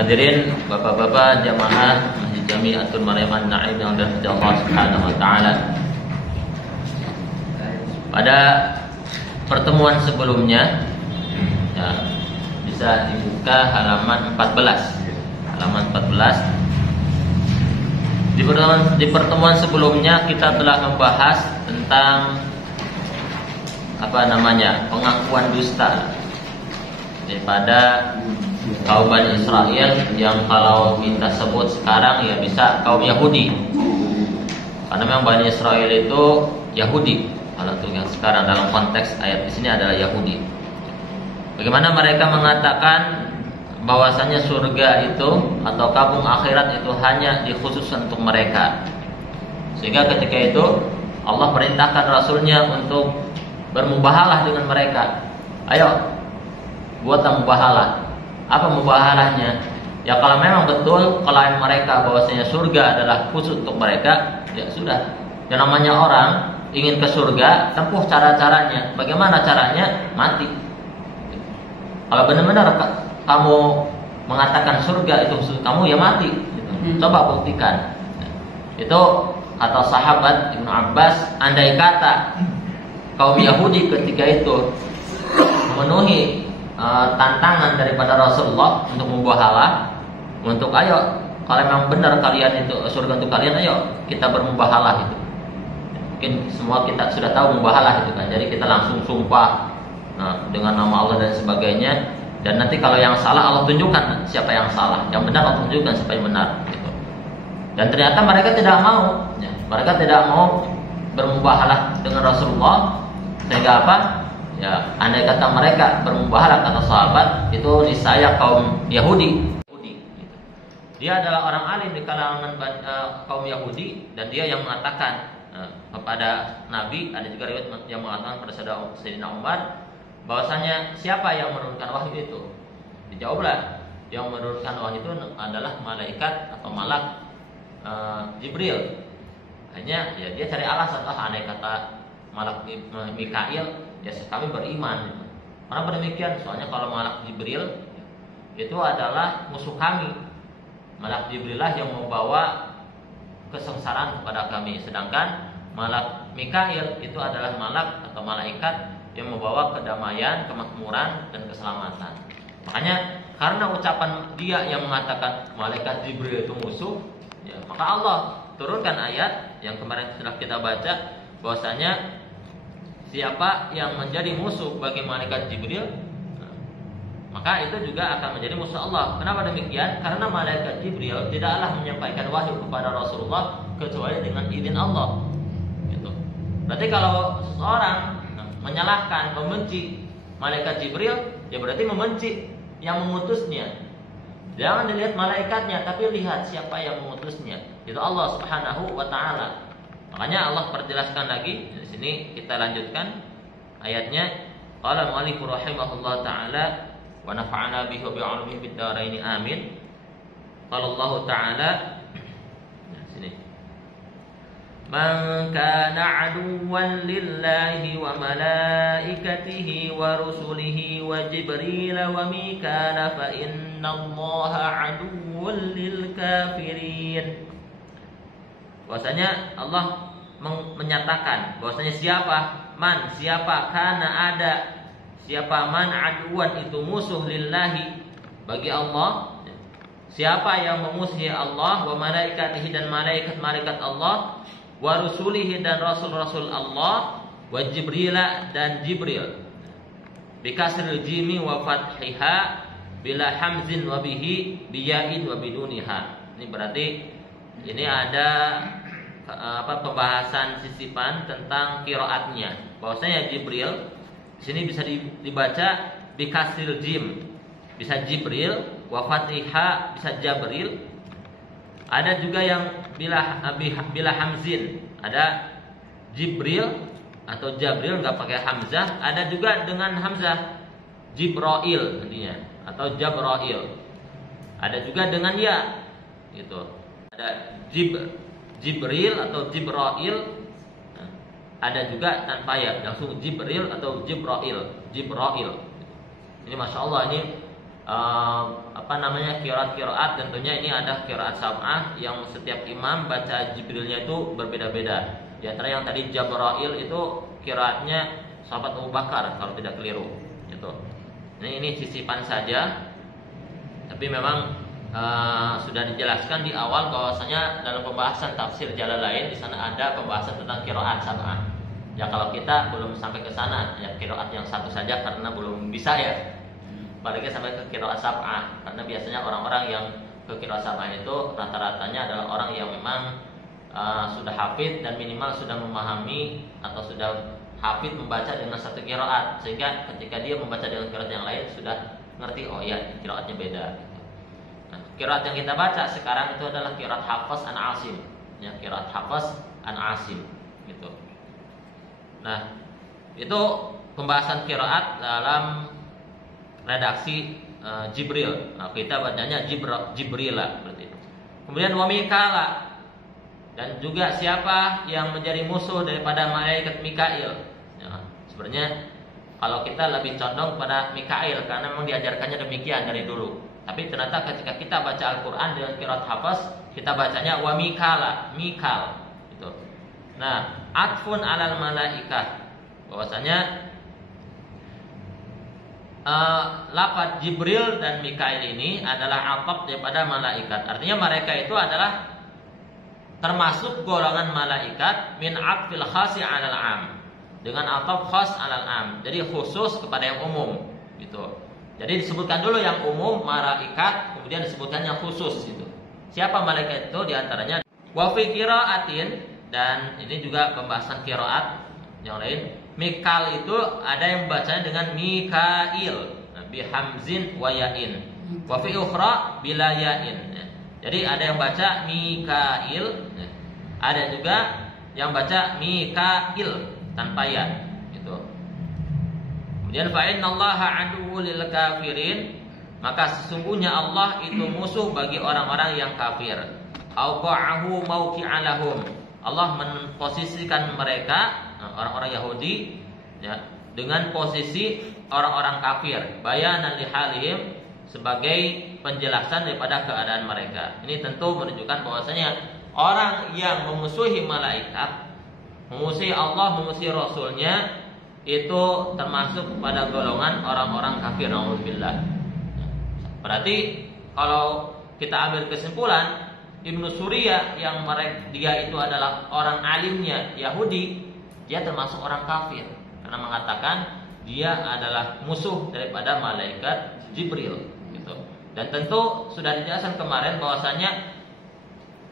Hadirin bapak-bapak jamaah Masjid Jami'atul Maryam An-Naim yang dirahmati Allah Subhanahu wa taala. Pada pertemuan sebelumnya ya, bisa dibuka halaman 14. Halaman 14. Di pertemuan sebelumnya kita telah membahas tentang pengakuan dusta daripada kaum Bani Israel yang kalau kita sebut sekarang ya bisa kaum Yahudi. Karena memang Bani Israel itu Yahudi. Kalau untuk yang sekarang dalam konteks ayat di sini adalah Yahudi. Bagaimana mereka mengatakan bahwasanya surga itu atau kampung akhirat itu hanya dikhususkan untuk mereka. Sehingga ketika itu Allah perintahkan Rasulnya untuk bermubahalah dengan mereka. Ayo, buatlah mubahalah. Apa mubahalahnya? Ya kalau memang betul klaim mereka bahwasanya surga adalah khusus untuk mereka, ya sudah. Yang namanya orang ingin ke surga, tempuh cara-caranya. Bagaimana caranya? Mati. Kalau benar-benar kamu mengatakan surga itu khusus kamu, ya mati. Coba buktikan. Itu kata sahabat Ibnu Abbas, andai kata kaum Yahudi ketika itu memenuhi tantangan daripada Rasulullah untuk mubahalah, untuk ayo kalau memang benar kalian itu surga untuk kalian, ayo kita bermubahalah itu. Mungkin semua kita sudah tahu mubahalah itu kan. Jadi kita langsung sumpah dengan nama Allah dan sebagainya. Dan nanti kalau yang salah Allah tunjukkan siapa yang salah, yang benar Allah tunjukkan siapa yang benar. Gitu. Dan ternyata mereka tidak mau. Ya, mereka tidak mau bermubahalah dengan Rasulullah. Sehingga apa? Ya, andai kata mereka bermubahalah kata sahabat itu niscaya kaum Yahudi. Dia adalah orang alim di kalangan kaum Yahudi dan dia yang mengatakan kepada Nabi, ada juga riwayat yang mengatakan pada Sayyidina Umar bahwasanya siapa yang menurunkan wahyu itu? Dijawablah, yang menurunkan wahyu itu adalah malaikat atau malak Jibril. Hanya ya dia cari alasan, andai kata malak Mikail, ya kami beriman. Kenapa demikian? Soalnya kalau malak Jibril itu adalah musuh kami. Malak Jibril lah yang membawa kesengsaraan kepada kami. Sedangkan malak Mikail itu adalah malak atau malaikat yang membawa kedamaian, kemakmuran dan keselamatan. Makanya karena ucapan dia yang mengatakan malaikat Jibril itu musuh, ya, maka Allah turunkan ayat yang kemarin sudah kita baca bahwasanya siapa yang menjadi musuh bagi malaikat Jibril, maka itu juga akan menjadi musuh Allah. Kenapa demikian? Karena malaikat Jibril tidaklah menyampaikan wahyu kepada Rasulullah kecuali dengan izin Allah. Gitu. Berarti kalau seseorang menyalahkan, membenci malaikat Jibril, ya berarti membenci yang mengutusnya. Jangan dilihat malaikatnya, tapi lihat siapa yang mengutusnya. Itu Allah Subhanahu wa taala. Makanya Allah perjelaskan lagi di sini, kita lanjutkan ayatnya. Qala al-mu'allif rahimahullah taala wa nafa'ana bihi wa bi'ulumihi fid dharain amin. Qala Allah taala sini. Man kana 'aduwwan lillahi wa malaikatihi wa rusulihi wa Jibril wa Mikala fa innallaha 'aduwwun lil kafirin. Bahwasanya Allah menyatakan bahwasanya siapa kana ada, siapa man aduan itu musuh lillahi bagi Allah, siapa yang memusuhi Allah wa malaikatihi dan malaikat Allah wa rusulihi dan rasul-rasul Allah wa Jibril dan Jibril bikasril jimi wa fathiha bila hamzin wa bihi biyain wa biduniha. Ini berarti ini ada pembahasan sisipan tentang qiraatnya. Bahwasanya Jibril di sini bisa dibaca bikasril jim, bisa Jibril, wa fathiha bisa Jabril. Ada juga yang bila hamzin, ada Jibril atau Jabril nggak pakai hamzah. Ada juga dengan hamzah Jibrail nantinya atau Jabrail. Ada juga dengan ya, gitu. Ada Jibril atau Jibrail. Ada juga tanpa ya, langsung Jibril atau Jibrail. Ini masya Allah, ini Qiraat tentunya ini ada qiraat sab'ah yang setiap imam baca Jibrilnya itu berbeda-beda. Di antara yang tadi Jabrail itu qiraatnya sahabat Abu Bakar kalau tidak keliru gitu. Ini sisipan saja. Tapi memang sudah dijelaskan di awal bahwasanya dalam pembahasan tafsir Jalalain di sana ada pembahasan tentang qiraat sab'ah. Ya kalau kita belum sampai ke sana, ya qiraat yang satu saja karena belum bisa ya. Apalagi sampai ke qiraat sab'ah, karena biasanya orang-orang yang ke qiraat sab'ah itu rata-ratanya adalah orang yang memang sudah hafid dan minimal sudah memahami atau sudah hafid membaca dengan satu qiraat, sehingga ketika dia membaca dengan qiraat yang lain sudah ngerti, oh ya qiraatnya beda. Nah, qiraat yang kita baca sekarang itu adalah qiraat Hafs an Asim, ya qiraat Hafs an Asim gitu. Nah, itu pembahasan qiraat dalam redaksi Jibril. Nah, kita bacanya Jibrila berarti. Kemudian wa Mikala, dan juga siapa yang menjadi musuh daripada malaikat Mikail. Ya, sebenarnya kalau kita lebih condong pada Mikail karena memang diajarkannya demikian dari dulu. Tapi ternyata ketika kita baca Al-Qur'an dengan qiraat Hafs, kita bacanya wa Mikala, Mikal gitu. Nah, atfun alal malaikah, bahwasanya lafaz Jibril dan Mikail ini adalah ataf daripada malaikat. Artinya mereka itu adalah termasuk golongan malaikat min atfil khasi 'alal 'am, dengan ataf khas 'alal 'am. Jadi khusus kepada yang umum gitu. Jadi disebutkan dulu yang umum malaikat, kemudian disebutkan yang khusus gitu. Siapa malaikat itu? Di antaranya wa fi qiraatin, dan ini juga pembahasan qiraat yang lain. Mikal itu ada yang bacanya dengan Mikail, bi hamzin wa yain. Wa fi ukhra bila yain. Jadi ada yang baca Mikail, ada juga yang baca Mikail tanpa ya gitu. Kemudian fa innallaha aduwwul lil kafirin, maka sesungguhnya Allah itu musuh bagi orang-orang yang kafir. Auqa'ahu mauqi'alahum, Allah memposisikan mereka orang-orang Yahudi ya dengan posisi orang-orang kafir, bayanan lihalihim, sebagai penjelasan daripada keadaan mereka. Ini tentu menunjukkan bahwasanya orang yang memusuhi malaikat, memusuhi Allah, memusuhi Rasulnya, itu termasuk kepada golongan orang-orang kafir. Alhamdulillah. Berarti kalau kita ambil kesimpulan, Ibnu Surya yang dia itu adalah orang alimnya Yahudi, dia termasuk orang kafir karena mengatakan dia adalah musuh daripada malaikat Jibril gitu. Dan tentu sudah dijelaskan kemarin bahwasanya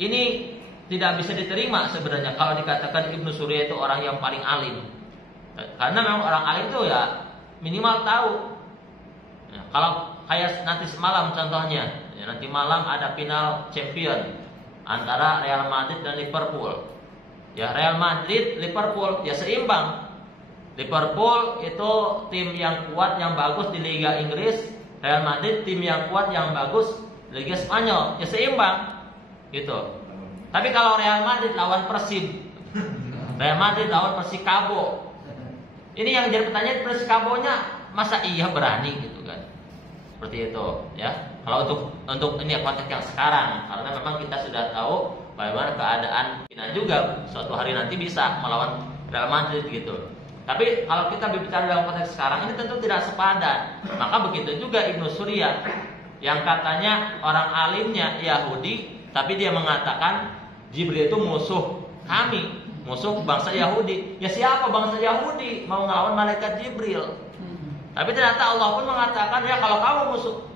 ini tidak bisa diterima sebenarnya kalau dikatakan Ibnu Surya itu orang yang paling alim. Karena memang orang alim itu ya minimal tahu. Ya, kalau kayak nanti semalam contohnya, ya, nanti malam ada final champion antara Real Madrid dan Liverpool. Ya, Real Madrid, Liverpool ya seimbang. Liverpool itu tim yang kuat yang bagus di Liga Inggris, Real Madrid tim yang kuat yang bagus di Liga Spanyol, ya seimbang. Gitu. Tapi kalau Real Madrid lawan Persib, Real Madrid lawan Persikabo, ini yang jadi pertanyaan, Persikabonya masa iya berani gitu kan? Seperti itu, ya. Kalau untuk ini konteks yang sekarang, karena memang kita sudah tahu bagaimana keadaan Cina juga suatu hari nanti bisa melawan Real Madrid gitu. Tapi kalau kita berbicara dalam konteks sekarang ini tentu tidak sepadan. Maka begitu juga Ibnu Surya yang katanya orang alimnya Yahudi, tapi dia mengatakan Jibril itu musuh kami, musuh bangsa Yahudi. Ya siapa bangsa Yahudi mau ngelawan malaikat Jibril? Tapi ternyata Allah pun mengatakan, ya kalau kamu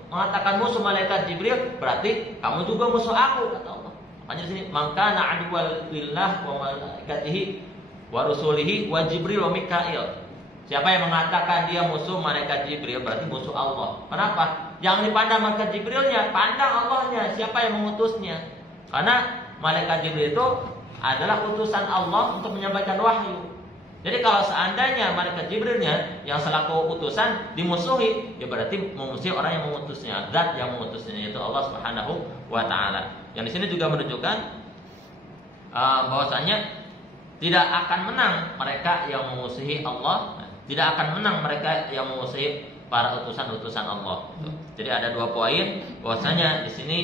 mengatakan musuh malaikat Jibril, berarti kamu juga musuh aku, kata Allah. Makanya di sini, maka na'adwal lillah wa malaikatihi wa rusulihi wa Jibril wa Mikail. Siapa yang mengatakan dia musuh malaikat Jibril, berarti musuh Allah. Kenapa? Jangan dipandang malaikat Jibrilnya, pandang Allahnya, siapa yang mengutusnya. Karena malaikat Jibril itu adalah utusan Allah untuk menyampaikan wahyu. Jadi kalau seandainya malaikat Jibrilnya yang selaku utusan dimusuhi, ya berarti memusuhi orang yang mengutusnya, zat yang mengutusnya, yaitu Allah Subhanahu wa taala. Yang di sini juga menunjukkan bahwasanya tidak akan menang mereka yang memusuhi Allah, tidak akan menang mereka yang memusuhi para utusan-utusan Allah. Jadi ada 2 poin bahwasanya di sini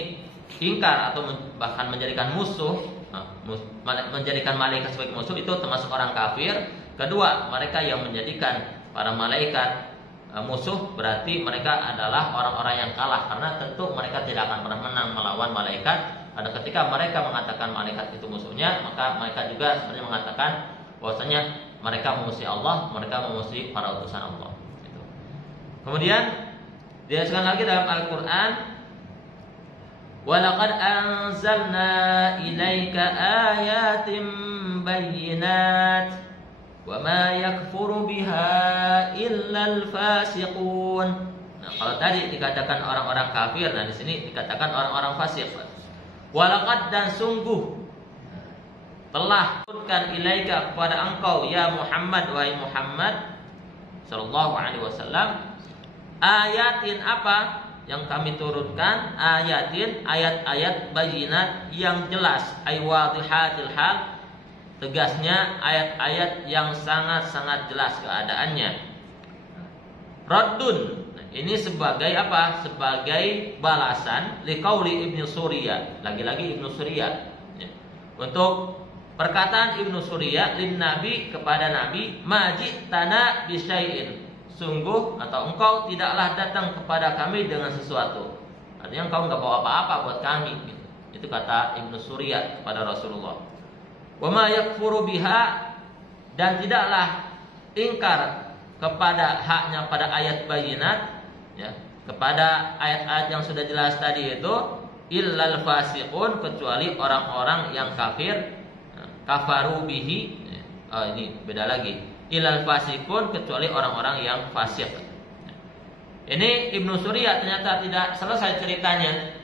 ingkar atau bahkan menjadikan musuh, menjadikan malaikat sebagai musuh itu termasuk orang kafir. Kedua, mereka yang menjadikan para malaikat musuh berarti mereka adalah orang-orang yang kalah, karena tentu mereka tidak akan pernah menang melawan malaikat. Karena ketika mereka mengatakan malaikat itu musuhnya, maka mereka juga sebenarnya mengatakan bahwasanya mereka memusuhi Allah, mereka memusuhi para utusan Allah. Gitu. Kemudian dijelaskan lagi dalam Al-Quran, وَلَقَدْ أَنزَلْنَا إِلَيْكَ آيَاتٍ بَيِّنَاتٍ وَمَا يَكْفُرُ بِهَا إِلَّا الْفَاسِقُونَ. Nah, kalau tadi dikatakan orang-orang kafir, nah di sini dikatakan orang-orang fasik. Walaqad, dan sungguh telah turunkan ilaika kepada engkau ya Muhammad, wahai Muhammad sallallahu alaihi wasallam, ayatin apa yang kami turunkan, ayatin ayat-ayat bayinat yang jelas, ay wadihatil hal, tegasnya ayat-ayat yang sangat-sangat jelas keadaannya. Raddun, ini sebagai apa? Sebagai balasan liqauli Ibnu Surya, lagi-lagi Ibnu Surya, untuk perkataan Ibnu Surya lin Nabi kepada Nabi, majitana bisyai'in, sungguh atau engkau tidaklah datang kepada kami dengan sesuatu. Artinya engkau enggak bawa apa-apa buat kami gitu. Itu kata Ibnu Surya kepada Rasulullah. Wa ma yakfuru biha, dan tidaklah ingkar kepada haknya pada ayat bayinat, ya, kepada ayat-ayat yang sudah jelas tadi itu, illal fasiqun, kecuali orang-orang yang kafir. Kafaru bihi, ini beda lagi, illal fasiqun, kecuali orang-orang yang fasik. Ini Ibnu Surya ternyata tidak selesai ceritanya.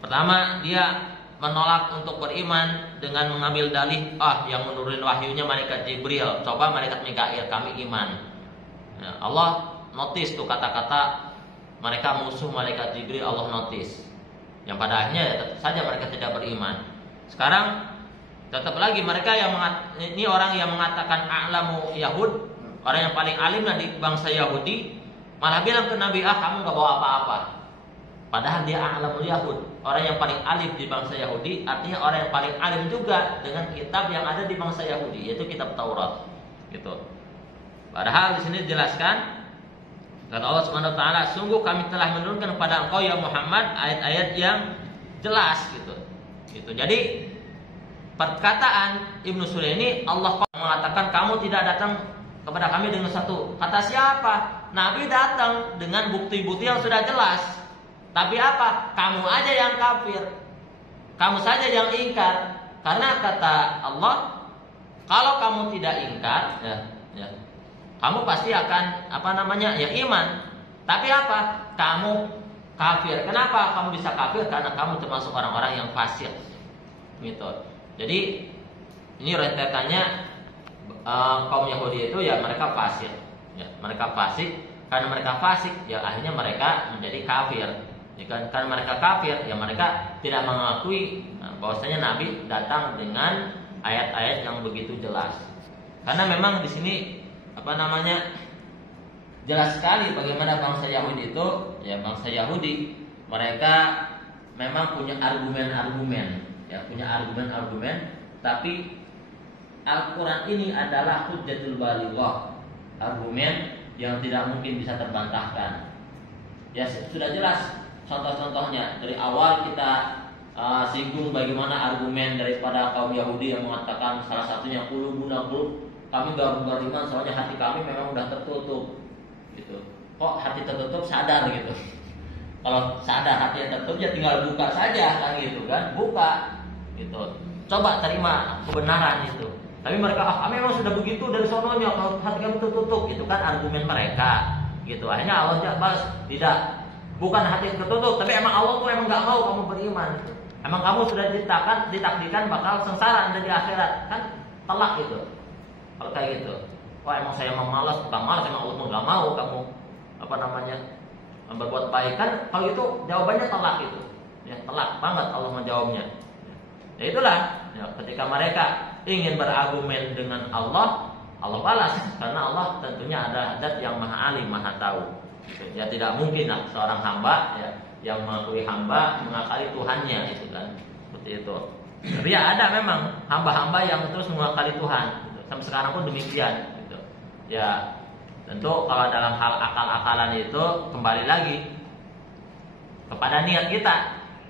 Pertama, dia menolak untuk beriman dengan mengambil dalih, yang menurunin wahyunya malaikat Jibril, coba malaikat Mikail, kami iman. Ya, Allah notis tuh kata-kata mereka musuh malaikat Jibril, Allah notis. Yang pada akhirnya tetap saja mereka tidak beriman. Sekarang tetap lagi mereka yang ini orang yang mengatakan a'lamu Yahud, orang yang paling alim di bangsa Yahudi, malah bilang ke Nabi, kamu gak bawa apa-apa. Padahal dia a'lamul Yahud, orang yang paling alim di bangsa Yahudi, artinya orang yang paling alim juga dengan kitab yang ada di bangsa Yahudi, yaitu kitab Taurat. Gitu. Padahal di sini dijelaskan, kata Allah Subhanahu wa taala, sungguh kami telah menurunkan kepada engkau ya Muhammad ayat-ayat yang jelas gitu. Gitu. Jadi perkataan Ibnu Surya ini, Allah mengatakan kamu tidak datang kepada kami dengan satu. Kata siapa? Nabi datang dengan bukti-bukti yang sudah jelas. Tapi apa? Kamu aja yang kafir. Kamu saja yang ingkar. Karena kata Allah, kalau kamu tidak ingkar, ya, kamu pasti akan iman. Tapi apa? Kamu kafir. Kenapa kamu bisa kafir? Karena kamu termasuk orang-orang yang fasik. Gitu. Jadi ini rentetannya kaum Yahudi itu ya mereka fasik. Ya, mereka fasik. Karena mereka fasik, ya akhirnya mereka menjadi kafir. Ya, karena mereka kafir, ya mereka tidak mengakui bahwasanya Nabi datang dengan ayat-ayat yang begitu jelas. Karena memang di sini jelas sekali bagaimana bangsa Yahudi itu, ya bangsa Yahudi mereka memang punya argumen-argumen, ya punya argumen-argumen. Tapi Al-Quran ini adalah hujjatul balighah, argumen yang tidak mungkin bisa terbantahkan. Ya sudah jelas. Contoh-contohnya dari awal kita singgung bagaimana argumen daripada kaum Yahudi yang mengatakan salah satunya qulubuna qulub, kami gak beriman soalnya hati kami memang udah tertutup gitu. Kok hati tertutup sadar gitu. Kalau sadar hati yang tertutup ya tinggal buka saja kan gitu kan, buka gitu. Coba terima kebenaran itu. Tapi mereka kami memang sudah begitu dari sononya, kalau hati kami tertutup, itu kan argumen mereka gitu. Akhirnya Allah balas, tidak. Bukan hati tertutup, tapi emang Allah tuh emang gak mau kamu beriman. Emang kamu sudah ditakdirkan bakal sengsara di akhirat, kan telak gitu. Kalau kayak gitu, wah emang saya mau malas, bukan malas, emang Allah gak mau kamu berbuat baik kan? Kalau gitu jawabannya telak itu, ya telak banget Allah menjawabnya. Ya itulah, ya, ketika mereka ingin berargumen dengan Allah, Allah balas karena Allah tentunya ada zat yang maha alim, maha tahu. Ya tidak mungkin lah seorang hamba ya yang mengakui hamba mengakali Tuhannya itu kan. Seperti itu. Tapi ya ada memang hamba-hamba yang terus mengakali Tuhan. Gitu. Sampai sekarang pun demikian. Gitu. Ya tentu kalau dalam hal akal-akalan itu kembali lagi kepada niat kita.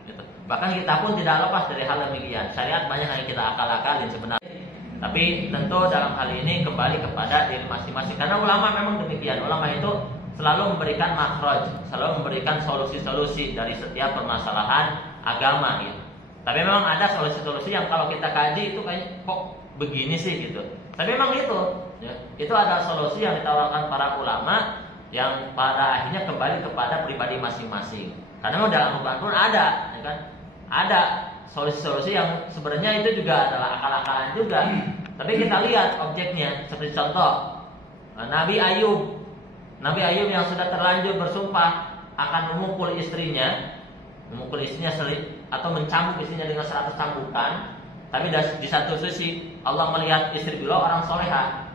Gitu. Bahkan kita pun tidak lepas dari hal demikian. Syariat banyak yang kita akal-akalin sebenarnya. Tapi tentu dalam hal ini kembali kepada diri masing-masing. Karena ulama memang demikian. Ulama itu selalu memberikan makhraj, selalu memberikan solusi-solusi dari setiap permasalahan agama gitu. Tapi memang ada solusi-solusi yang kalau kita kaji itu kayak kok begini sih gitu. Tapi memang itu, ya, itu ada solusi yang ditawarkan para ulama yang pada akhirnya kembali kepada pribadi masing-masing. Karena memang dalam Al-Quran pun ada, ya kan? Ada solusi-solusi yang sebenarnya itu juga adalah akal-akalan juga. Tapi kita lihat objeknya, seperti contoh Nabi Ayub yang sudah terlanjur bersumpah akan memukul istrinya atau mencambuk istrinya dengan 100 cambukan. Tapi di satu sisi Allah melihat istri beliau orang solehah.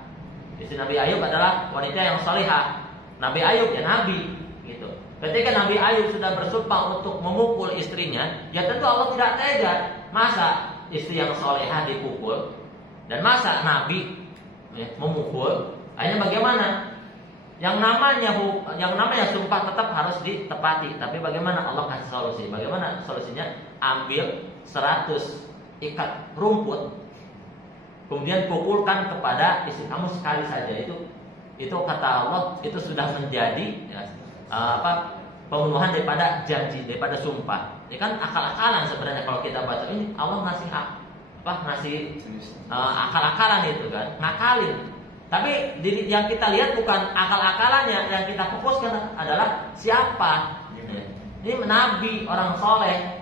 Istri Nabi Ayub adalah wanita yang solehah. Nabi Ayub ya nabi gitu. Ketika Nabi Ayub sudah bersumpah untuk memukul istrinya, ya tentu Allah tidak tega. Masa istri yang solehah dipukul dan masa nabi memukul? Akhirnya bagaimana? Yang namanya sumpah tetap harus ditepati. Tapi bagaimana Allah kasih solusi? Bagaimana solusinya? Ambil 100 ikat rumput, kemudian pukulkan kepada istri kamu sekali saja. Itu kata Allah itu sudah menjadi pembunuhan daripada janji, daripada sumpah. Ya kan akal-akalan sebenarnya kalau kita baca ini Allah ngasih akal-akalan itu kan, ngakalin. Tapi yang kita lihat bukan akal-akalannya, yang kita fokuskan adalah siapa. Ini nabi, orang soleh.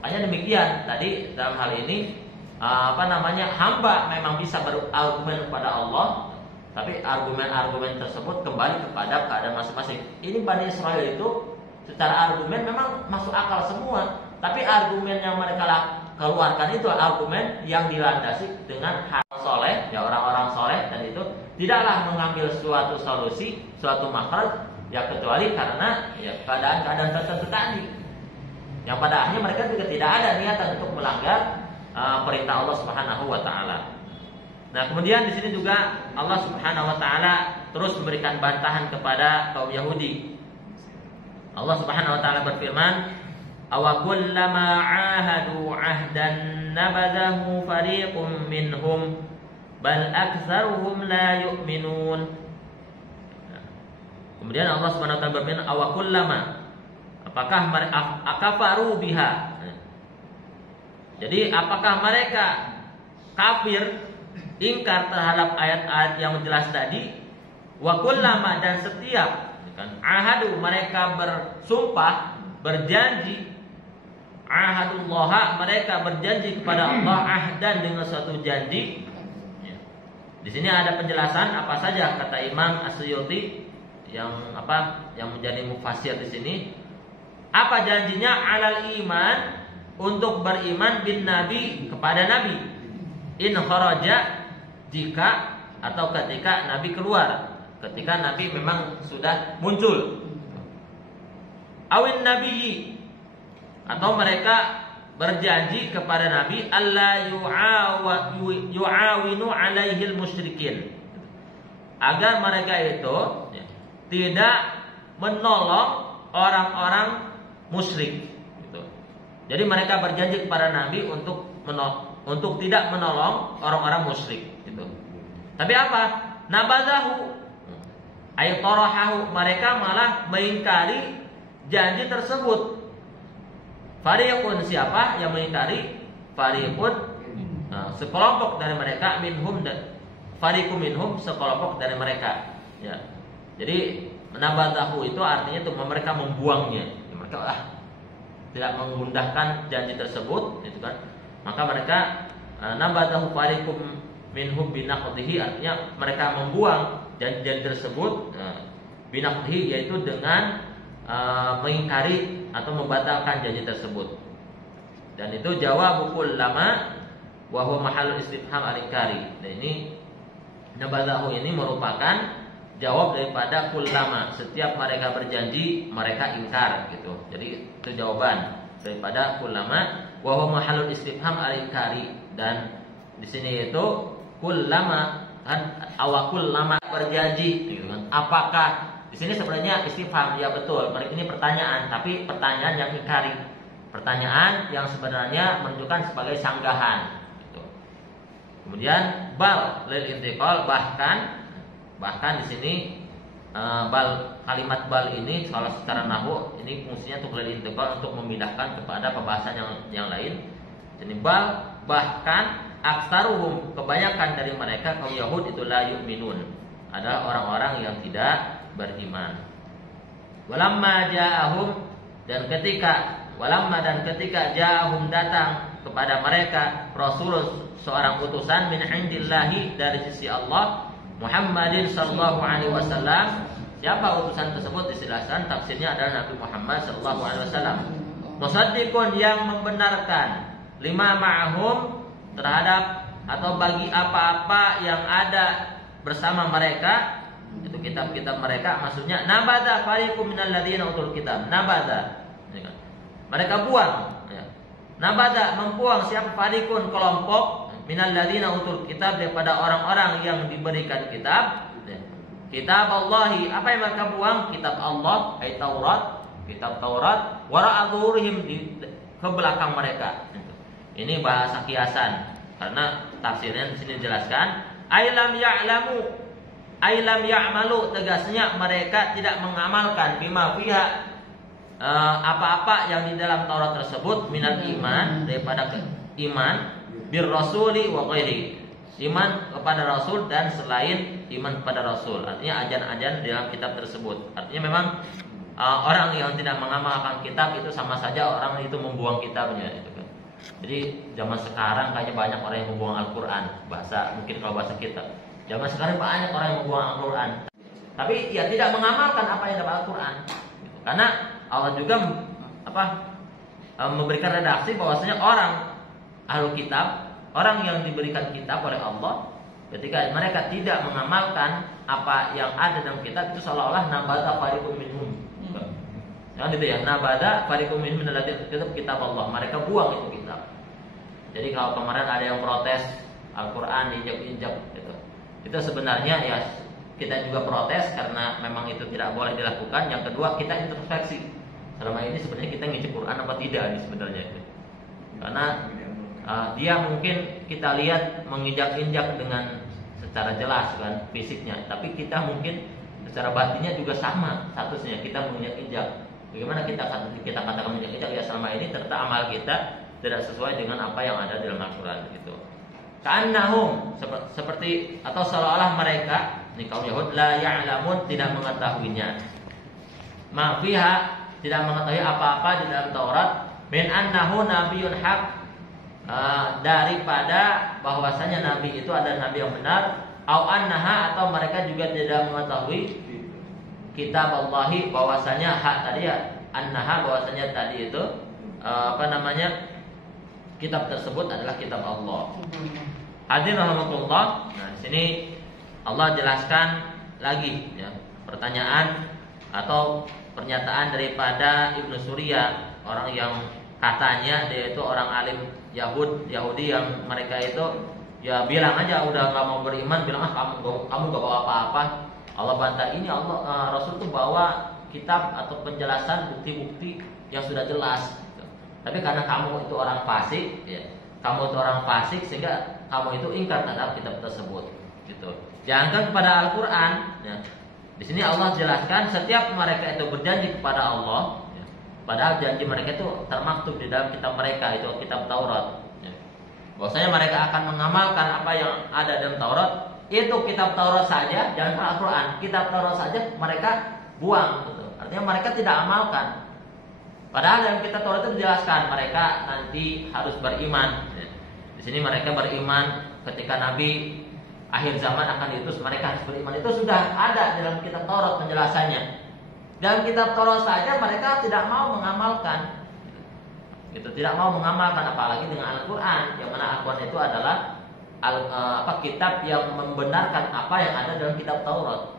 Makanya demikian tadi dalam hal ini hamba memang bisa berargumen kepada Allah, tapi argumen-argumen tersebut kembali kepada keadaan masing-masing. Ini Bani Israel itu secara argumen memang masuk akal semua, tapi argumen yang mereka keluarkan itu argumen yang dilandasi dengan hal soleh, ya orang-orang soleh, dan itu tidaklah mengambil suatu solusi, suatu makhraj, ya kecuali karena ya keadaan-keadaan tertentu tadi. Yang pada akhirnya mereka juga tidak ada niatan untuk melanggar perintah Allah Subhanahu wa taala. Nah, kemudian di sini juga Allah Subhanahu wa taala terus memberikan bantahan kepada kaum Yahudi. Allah Subhanahu wa taala berfirman, "Awa kullama 'ahadu 'ahdan nabadahu fariqum minhum bal aktsaruhum la yu'minun." Kemudian Allah Subhanahu wa taala berfirman, "Awa kullama", apakah mereka akafaru biha? Jadi apakah mereka kafir, ingkar terhadap ayat-ayat yang jelas tadi? Wa kullama, dan setiap kan ahadu, mereka bersumpah, berjanji, ahadullah, mereka berjanji kepada Allah ahdan, dengan suatu janji. Di sini ada penjelasan apa saja kata Imam As-Suyuti yang menjadi mufassir di sini. Apa janjinya? Alal iman, untuk beriman bin nabi, kepada nabi. In kharaja, jika atau ketika nabi keluar, ketika nabi memang sudah muncul. Awin nabiyyi, atau mereka berjanji kepada nabi alla yu'awinu alaihil musyrikin, agar mereka itu tidak menolong orang-orang musyrik gitu. Jadi mereka berjanji kepada nabi untuk tidak menolong orang-orang musyrik gitu. Tapi apa? Nabadahu ay tarahahu, mereka malah mengingkari janji tersebut. Fariqun, siapa yang mengingkari? Fariqun, sekelompok dari mereka, minhum, dan fariqum minhum, sekelompok dari mereka. Ya. Jadi nabadahu itu artinya itu mereka membuangnya. Mereka tidak mengundahkan janji tersebut, itu kan. Maka mereka nabadahu fariqum minhum binaqdihi, artinya mereka membuang janji tersebut binaqdihi, yaitu dengan mengingkari atau membatalkan janji tersebut. Dan itu jawab kullama wa huwa mahallul istifham al-inkari. Dan ini nabadahu ini merupakan jawab daripada kullama, setiap mereka berjanji mereka ingkar gitu. Jadi itu jawaban daripada kullama. Wa huwa mahallul istifham al-inkari, dan di sini itu kullama kan awakul lama berjanji gitu kan. Apakah di sini sebenarnya istifham, ya betul. Ini pertanyaan, tapi pertanyaan yang ingkari. Pertanyaan yang sebenarnya menunjukkan sebagai sanggahan gitu. Kemudian bal lil intiqal, bahkan di sini kalimat bal ini kalau secara nahwu ini fungsinya untuk lil intiqal, untuk memindahkan kepada pembahasan yang lain. Jadi bal, bahkan aksaruhum, kebanyakan dari mereka kaum Yahud itu la yu'minun, adalah orang-orang yang tidak beriman. Walamma ja'ahum, dan ketika ja'ahum datang kepada mereka Rasul, seorang utusan min indillahi, dari sisi Allah, Muhammadin sallallahu alaihi wasallam. Siapa utusan tersebut? Dijelaskan tafsirnya adalah Nabi Muhammad sallallahu alaihi wasallam. Musaddiqun, yang membenarkan, lima ma'hum, terhadap atau bagi apa-apa yang ada bersama mereka, itu kitab-kitab mereka. Maksudnya nabada fariqum minal ladzina utul kitab. Nabada, mereka buang ya. Nabada, membuang, siapa? Fariqun, kelompok, minal ladzina utul kitab, daripada orang-orang yang diberikan kitab ya. Kitab Allahi, apa yang mereka buang? Kitab Allah, ayat Taurat, kitab Taurat, wara'a zuhurihim, ke belakang mereka. Ini bahasa kiasan, karena tafsirnya di sini dijelaskan ailam ya'malu, tegasnya mereka tidak mengamalkan bima fiha, apa-apa yang di dalam Taurat tersebut, minal iman, daripada iman, bir rasuli wa ghairi, iman kepada Rasul dan selain iman kepada Rasul. Artinya ajan-ajan dalam kitab tersebut. Artinya memang orang yang tidak mengamalkan kitab itu sama saja orang itu membuang kitabnya itu kan. Jadi zaman sekarang kayaknya banyak orang yang membuang Al-Quran, mungkin kalau bahasa kita. Zaman sekarang banyak orang yang membuang Al-Quran, tapi ya tidak mengamalkan apa yang dalam Al-Quran. Karena Allah juga memberikan redaksi bahwasanya orang ahlu kitab, orang yang diberikan kitab oleh Allah, ketika mereka tidak mengamalkan apa yang ada dalam kitab, itu seolah-olah nabata fariqum minhum. Jangan gitu ya, nabada fariqum minhum minalladzina kitab Allah, mereka buang itu kitab. Jadi kalau kemarin ada yang protes Al-Quran diinjak-injak gitu, itu sebenarnya ya kita juga protes karena memang itu tidak boleh dilakukan. Yang kedua, kita introspeksi, selama ini sebenarnya kita ngicip Quran apa tidak ini sebenarnya itu. Karena dia mungkin kita lihat menginjak-injak dengan secara jelas kan fisiknya, tapi kita mungkin secara batinnya juga sama statusnya, kita menginjak-injak. Bagaimana kita katakan menginjak-injak? Ya selama ini ternyata amal kita tidak sesuai dengan apa yang ada dalam Al-Quran gitu. Ka'annahum, seperti atau seolah-olah mereka, ini kaum Yahud, la ya'lamun, tidak mengetahuinya. Ma fiha, tidak mengetahui apa-apa di dalam Taurat, min annahu nabiyyun haq, daripada bahwasanya nabi itu adalah nabi yang benar, au annaha, atau mereka juga tidak mengetahui kitab Allahi, bahwasanya hak tadi ya, annaha, bahwasanya tadi itu kitab tersebut adalah kitab Allah. Hadirin rahimakumullah. Nah, di sini Allah jelaskan lagi ya, pertanyaan atau pernyataan daripada Ibnu Surya, orang yang katanya dia itu orang alim Yahudi yang mereka itu ya bilang aja udah nggak mau beriman, bilang kamu nggak bawa apa-apa. Allah bantah, ini Rasul tuh bawa kitab atau penjelasan bukti-bukti yang sudah jelas. Tapi karena kamu itu orang fasik, ya, kamu itu orang fasik sehingga kamu itu ingkar terhadap kitab tersebut, gitu. Jangankan kepada Al-Quran, ya. Di sini Allah jelaskan setiap mereka itu berjanji kepada Allah, ya, padahal janji mereka itu termaktub di dalam kitab mereka, itu kitab Taurat. Ya. Bahwasanya mereka akan mengamalkan apa yang ada dalam Taurat, itu kitab Taurat saja, jangan Al-Quran, kitab Taurat saja mereka buang, gitu. Artinya mereka tidak amalkan. Padahal dalam kitab Taurat itu dijelaskan mereka nanti harus beriman. Di sini mereka beriman ketika Nabi akhir zaman akan diutus, mereka harus beriman. Itu sudah ada dalam kitab Taurat penjelasannya. Dalam kitab Taurat saja mereka tidak mau mengamalkan. Itu tidak mau mengamalkan, apalagi dengan Al-Quran, yang mana Al-Quran itu adalah kitab yang membenarkan apa yang ada dalam kitab Taurat.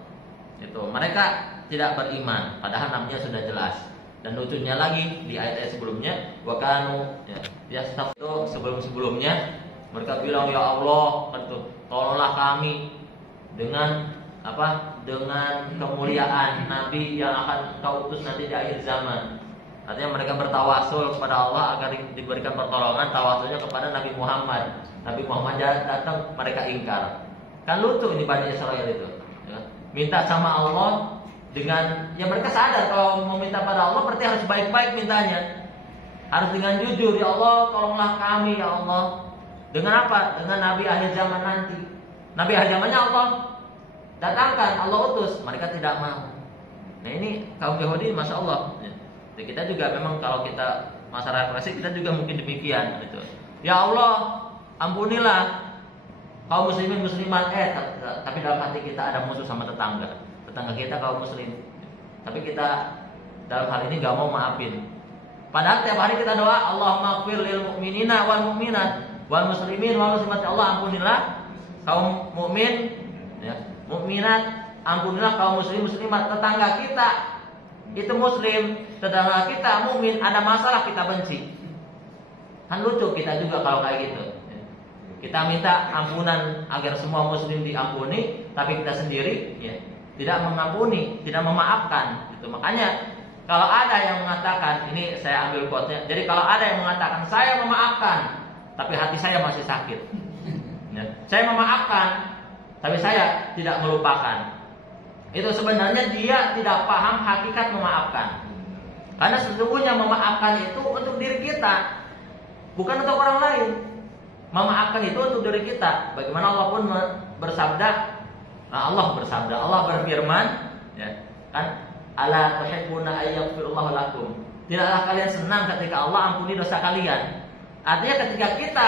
Itu mereka tidak beriman, padahal namanya sudah jelas. Dan lucunya lagi di ayat-ayat sebelumnya, wakanu ya itu sebelum-sebelumnya mereka bilang, ya Allah, tolonglah kami dengan apa? Dengan kemuliaan Nabi yang akan Kau utus nanti di akhir zaman. Artinya mereka bertawasul kepada Allah agar diberikan pertolongan, tawasulnya kepada Nabi Muhammad. Nabi Muhammad datang, mereka ingkar. Kan lucu ini Bani Israel itu. Ya. Minta sama Allah dengan, ya mereka sadar kalau mau minta pada Allah berarti harus baik-baik mintanya. Harus dengan jujur, ya Allah tolonglah kami ya Allah. Dengan apa? Dengan Nabi akhir zaman nanti. Nabi akhir zamannya Allah datangkan, Allah utus. Mereka tidak mau. Nah ini kaum Yahudi, Masya Allah. Jadi kita juga memang kalau kita masyarakat klasik kita juga mungkin demikian gitu. Ya Allah ampunilah kaum muslimin muslimat, tapi dalam hati kita ada musuh sama tetangga kita kaum muslim, tapi kita dalam hal ini gak mau maafin. Padahal tiap hari kita doa, Allahumma ighfir lil mu'minina wal mu'minat wal muslimin wal muslimat. Allah ampunilah kaum mukmin, ya, mukminat, ampunilah kaum muslim muslimat. Tetangga kita itu muslim, tetangga kita mukmin, ada masalah kita benci. Kan lucu kita juga kalau kayak gitu. Kita minta ampunan agar semua muslim diampuni, tapi kita sendiri ya tidak mengampuni, tidak memaafkan. Gitu. Makanya kalau ada yang mengatakan, ini saya ambil quote-nya. Jadi kalau ada yang mengatakan saya memaafkan, tapi hati saya masih sakit. Ya. Saya memaafkan, tapi saya tidak melupakan. Itu sebenarnya dia tidak paham hakikat memaafkan. Karena sesungguhnya memaafkan itu untuk diri kita, bukan untuk orang lain. Memaafkan itu untuk diri kita. Bagaimana Allah pun bersabda, Allah berfirman, ya, kan, ala tuhibbuna ayyaghfirullahu lakum. Tidaklah kalian senang ketika Allah ampuni dosa kalian. Artinya ketika kita